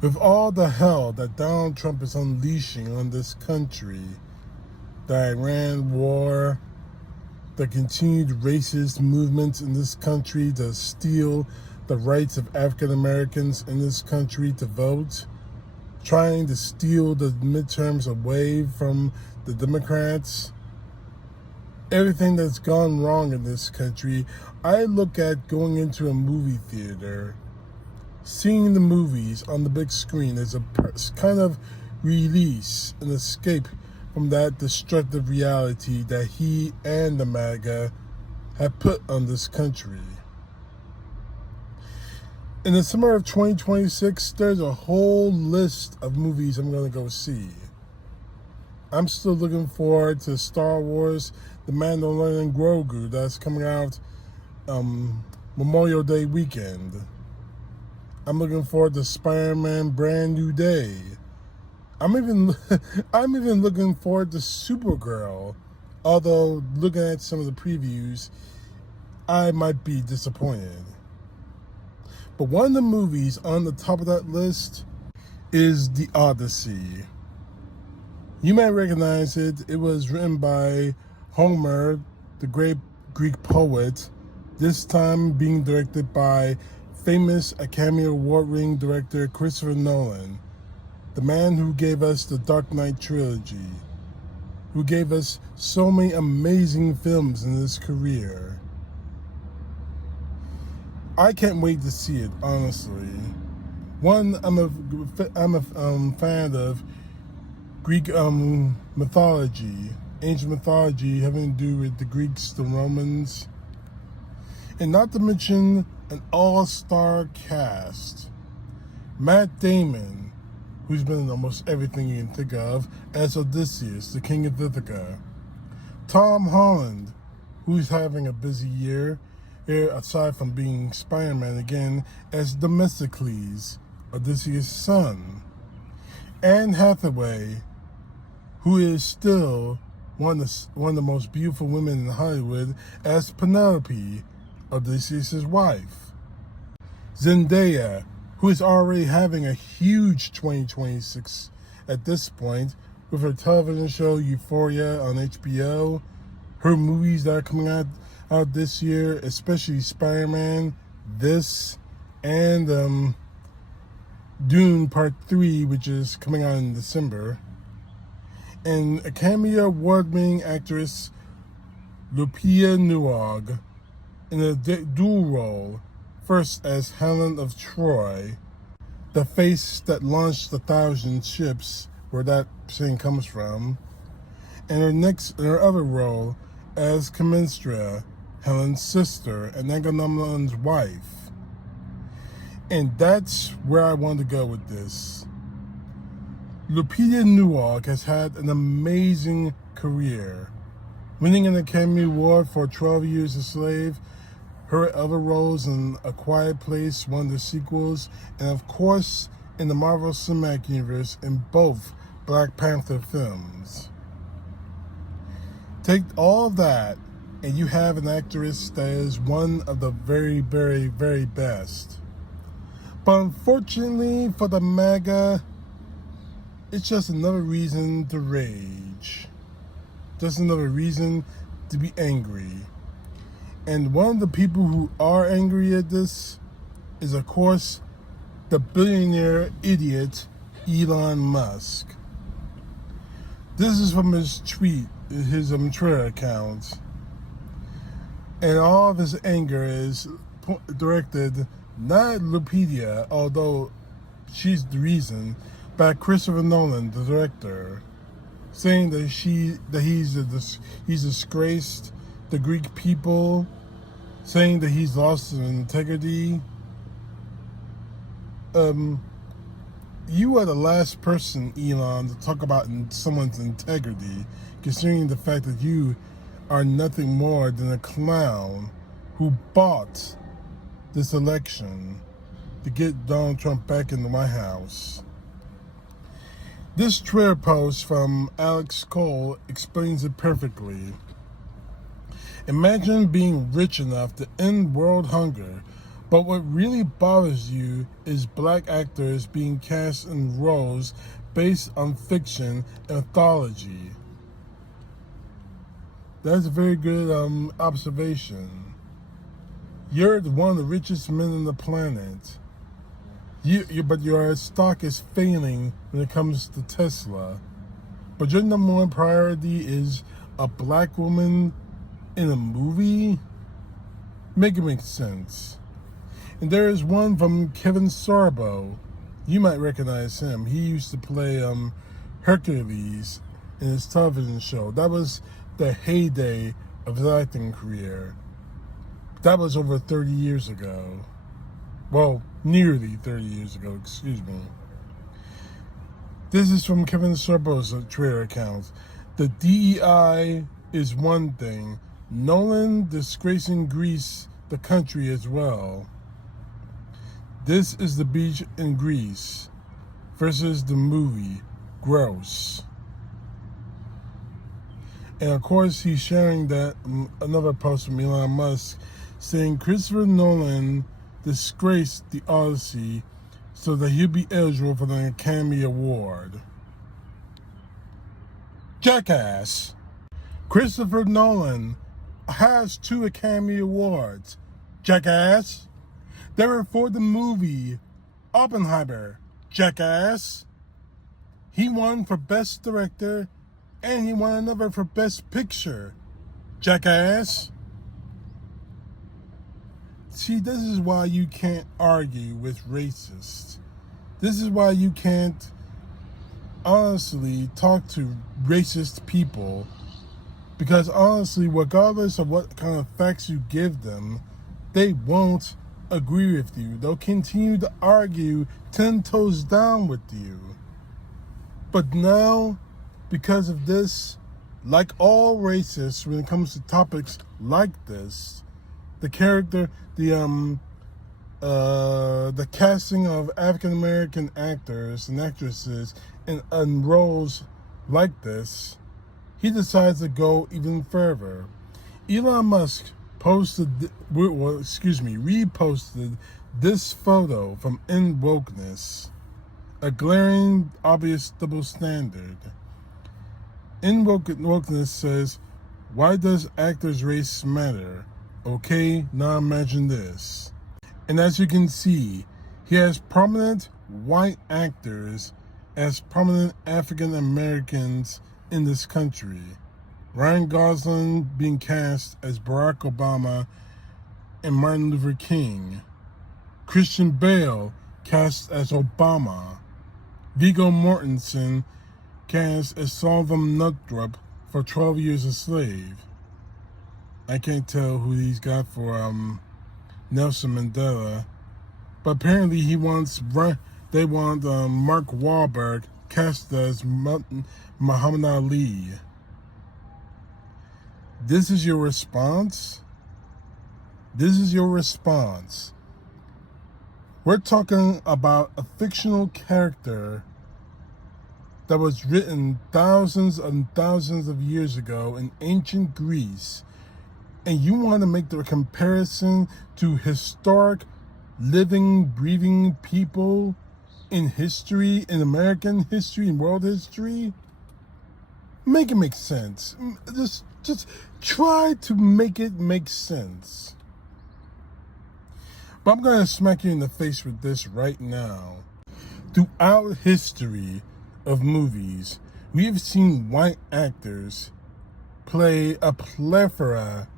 With all the hell that Donald Trump is unleashing on this country, the Iran war, the continued racist movements in this country to steal the rights of African Americans in this country to vote, trying to steal the midterms away from the Democrats, everything that's gone wrong in this country, I look at going into a movie theater, seeing the movies on the big screen as a kind of release, an escape from that destructive reality that he and the MAGA have put on this country. In the summer of 2026, there's a whole list of movies I'm going to go see. I'm still looking forward to Star Wars, The Mandalorian Grogu, that's coming out Memorial Day weekend. I'm looking forward to Spider-Man Brand New Day. I'm even looking forward to Supergirl, although looking at some of the previews, I might be disappointed. But one of the movies on the top of that list is The Odyssey. You might recognize it. It was written by Homer, the great Greek poet, this time being directed by famous Academy Award-winning director Christopher Nolan, the man who gave us the Dark Knight trilogy, who gave us so many amazing films in his career. I can't wait to see it, honestly. One, I'm a fan of Greek mythology, ancient mythology having to do with the Greeks, the Romans, and not to mention an all-star cast. Matt Damon, who's been in almost everything you can think of, as Odysseus, the King of Ithaca. Tom Holland, who's having a busy year, aside from being Spider-Man again, as Themistocles, Odysseus' son. Anne Hathaway, who is still one of the most beautiful women in Hollywood, as Penelope, Odysseus' wife. Zendaya, who is already having a huge 2026 at this point with her television show Euphoria on HBO, her movies that are coming out this year, especially Spider-Man, this, and Dune Part 3, which is coming out in December. And Academy Award-winning actress Lupita Nyong'o in a dual role, first as Helen of Troy, the face that launched 1,000 ships, where that saying comes from, and her other role as Clemenstra, Helen's sister and Agamemnon's wife. And that's where I want to go with this. Lupita Nyong'o has had an amazing career, winning an Academy Award for 12 Years a Slave, her other roles in A Quiet Place, one of the sequels, and of course in the Marvel Cinematic Universe in both Black Panther films. Take all that, and you have an actress that is one of the very, very, very best. But unfortunately for the MAGA, it's just another reason to rage. Just another reason to be angry. And one of the people who are angry at this is, of course, the billionaire idiot Elon Musk. This is from his tweet, his Twitter account. And all of his anger is directed not at Lupita, although she's the reason, but at Christopher Nolan, the director, saying that he's disgraced the Greek people, saying that he's lost his integrity. You are the last person, Elon, to talk about someone's integrity, considering the fact that you are nothing more than a clown who bought this election to get Donald Trump back in the White House. This Twitter post from Alex Cole explains it perfectly. Imagine being rich enough to end world hunger But what really bothers you is black actors being cast in roles based on fiction and mythology. That's a very good observation. You're one of the richest men on the planet. But your stock is failing when it comes to Tesla. But your number one priority is a black woman in a movie? Make it make sense. And there is one from Kevin Sorbo. You might recognize him. He used to play Hercules in his television show. That was the heyday of his acting career. That was over 30 years ago. Well, nearly 30 years ago, excuse me. This is from Kevin Sorbo's Twitter account. The DEI is one thing. Nolan disgracing Greece, the country as well. This is the beach in Greece versus the movie. Gross. And of course, he's sharing that another post from Elon Musk saying Christopher Nolan disgraced the Odyssey so that he'll be eligible for the Academy Award. Jackass! Christopher Nolan has 2 Academy Awards. Jackass! They were for the movie Oppenheimer. Jackass! He won for Best Director and he won another for Best Picture. Jackass! See, this is why you can't argue with racists. This is why you can't honestly talk to racist people. Because honestly, regardless of what kind of facts you give them, they won't agree with you. They'll continue to argue 10 toes down with you. But now, because of this, like all racists, when it comes to topics like this, the casting of African American actors and actresses in roles like this, he decides to go even further. Elon Musk reposted this photo from In Wokeness, a glaring, obvious double standard. In Wokeness says, why does actors' race matter? Okay, now imagine this. And as you can see, he has prominent white actors as prominent African Americans in this country. Ryan Gosling being cast as Barack Obama and Martin Luther King. Christian Bale cast as Obama. Viggo Mortensen cast as Solomon Northup for 12 Years a Slave. I can't tell who he's got for Nelson Mandela, but apparently they want Mark Wahlberg cast as Muhammad Ali. This is your response? This is your response. We're talking about a fictional character that was written thousands and thousands of years ago in ancient Greece, and you want to make the comparison to historic, living, breathing people in history, in American history, in world history? Make it make sense. Just try to make it make sense. But I'm going to smack you in the face with this right now. Throughout history of movies, we have seen white actors play a plethora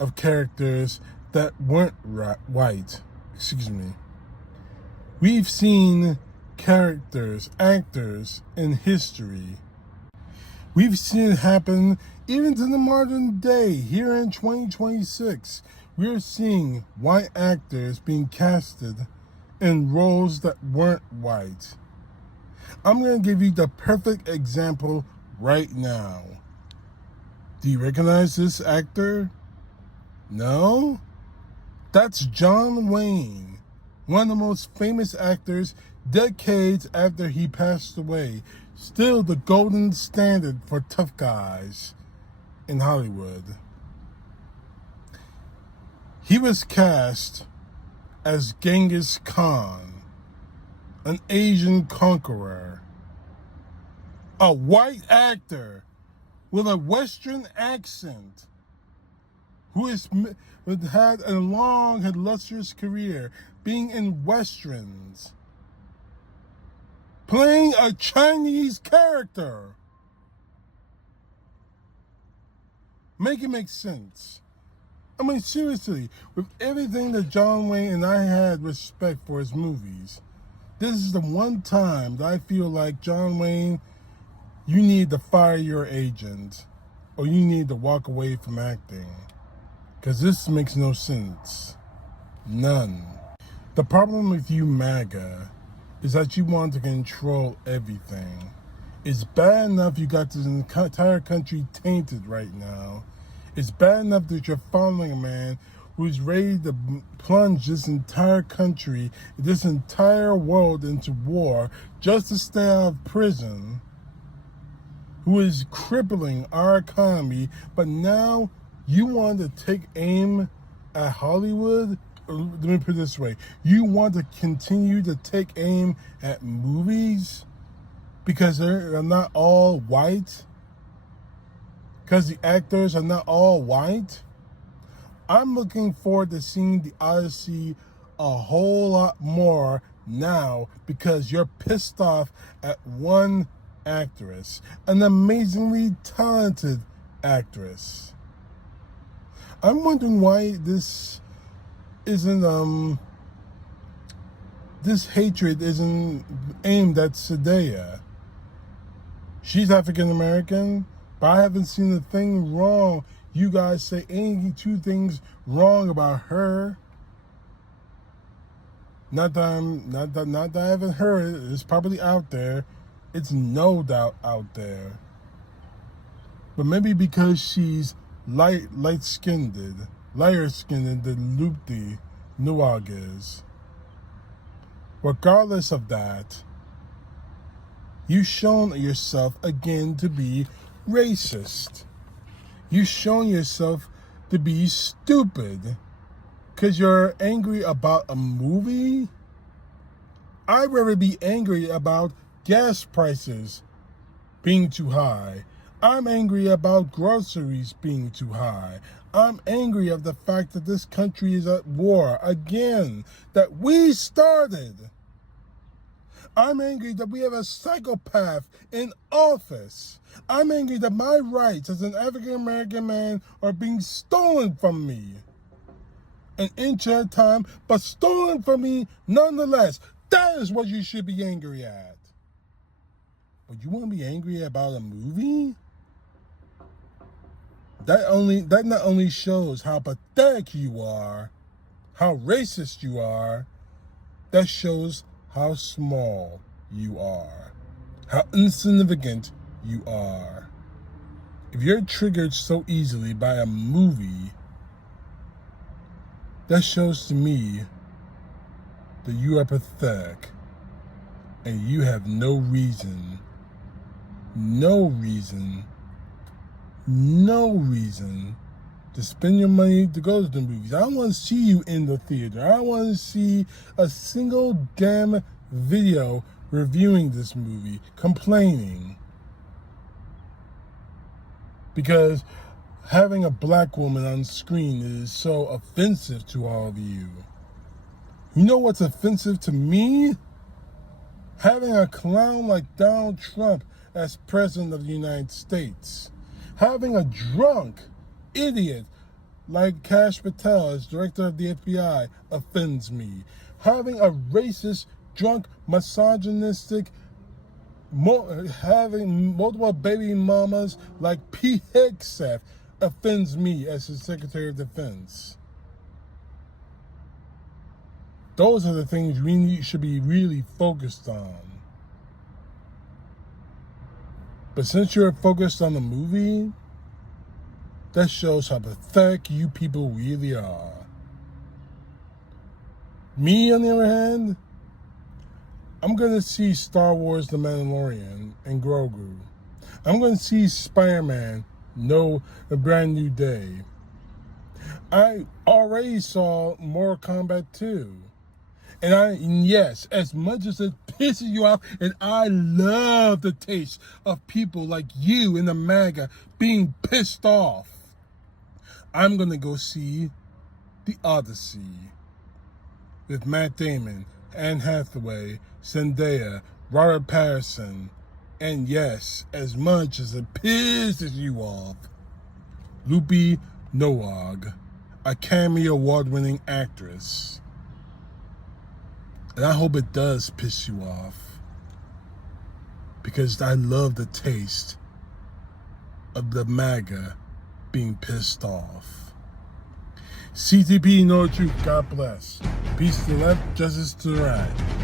of characters that weren't white. We've seen actors in history. We've seen it happen even to the modern day. Here in 2026, we're seeing white actors being casted in roles that weren't white. I'm going to give you the perfect example right now. Do you recognize this actor? No? That's John Wayne, one of the most famous actors decades after he passed away. Still the golden standard for tough guys in Hollywood. He was cast as Genghis Khan, an Asian conqueror, a white actor with a Western accent who had a long, illustrious career being in Westerns, playing a Chinese character. Make it make sense. I mean, seriously, with everything that John Wayne and I had respect for his movies, this is the one time that I feel like, John Wayne, you need to fire your agent, or you need to walk away from acting. Because this makes no sense. None. The problem with you, MAGA, is that you want to control everything. It's bad enough you got this entire country tainted right now. It's bad enough that you're following a man who's ready to plunge this entire country, this entire world into war just to stay out of prison, who is crippling our economy, but now you want to take aim at Hollywood? Let me put it this way. You want to continue to take aim at movies because they're not all white? Because the actors are not all white? I'm looking forward to seeing the Odyssey a whole lot more now because you're pissed off at one actress, an amazingly talented actress. I'm wondering why this isn't, this hatred isn't aimed at Zendaya. She's African American, but I haven't seen a thing wrong. You guys say any two things wrong about her. Not that I haven't heard it. It's probably out there. It's no doubt out there. But maybe because she's lighter-skinned than Lupti Nuag is. Regardless of that, you've shown yourself again to be racist. You've shown yourself to be stupid because you're angry about a movie. I'd rather be angry about gas prices being too high. I'm angry about groceries being too high. I'm angry of the fact that this country is at war again, that we started. I'm angry that we have a psychopath in office. I'm angry that my rights as an African American man are being stolen from me. An inch at a time, but stolen from me nonetheless. That is what you should be angry at. But you want to be angry about a movie? That not only shows how pathetic you are, how racist you are, that shows how small you are, how insignificant you are. If you're triggered so easily by a movie, that shows to me that you are pathetic and you have no reason to spend your money to go to the movies. I don't want to see you in the theater. I don't want to see a single damn video reviewing this movie, complaining. Because having a black woman on screen is so offensive to all of you. You know what's offensive to me? Having a clown like Donald Trump as president of the United States. Having a drunk idiot like Kash Patel as director of the FBI offends me. Having a racist, drunk, misogynistic, having multiple baby mamas like Pete Hegseth offends me as his Secretary of Defense. Those are the things we should be really focused on. But since you're focused on the movie, that shows how pathetic you people really are. Me, on the other hand, I'm going to see Star Wars The Mandalorian and Grogu. I'm going to see Spider-Man, A Brand New Day. I already saw Mortal Kombat 2. And yes, as much as it pisses you off, and I love the taste of people like you in the MAGA being pissed off, I'm going to go see the Odyssey with Matt Damon, Anne Hathaway, Zendaya, Robert Pattinson, and yes, as much as it pisses you off, Lupi Noag, a Academy Award-winning actress. And I hope it does piss you off, because I love the taste of the MAGA being pissed off. CTP, know the truth. God bless. Peace to the left, justice to the right.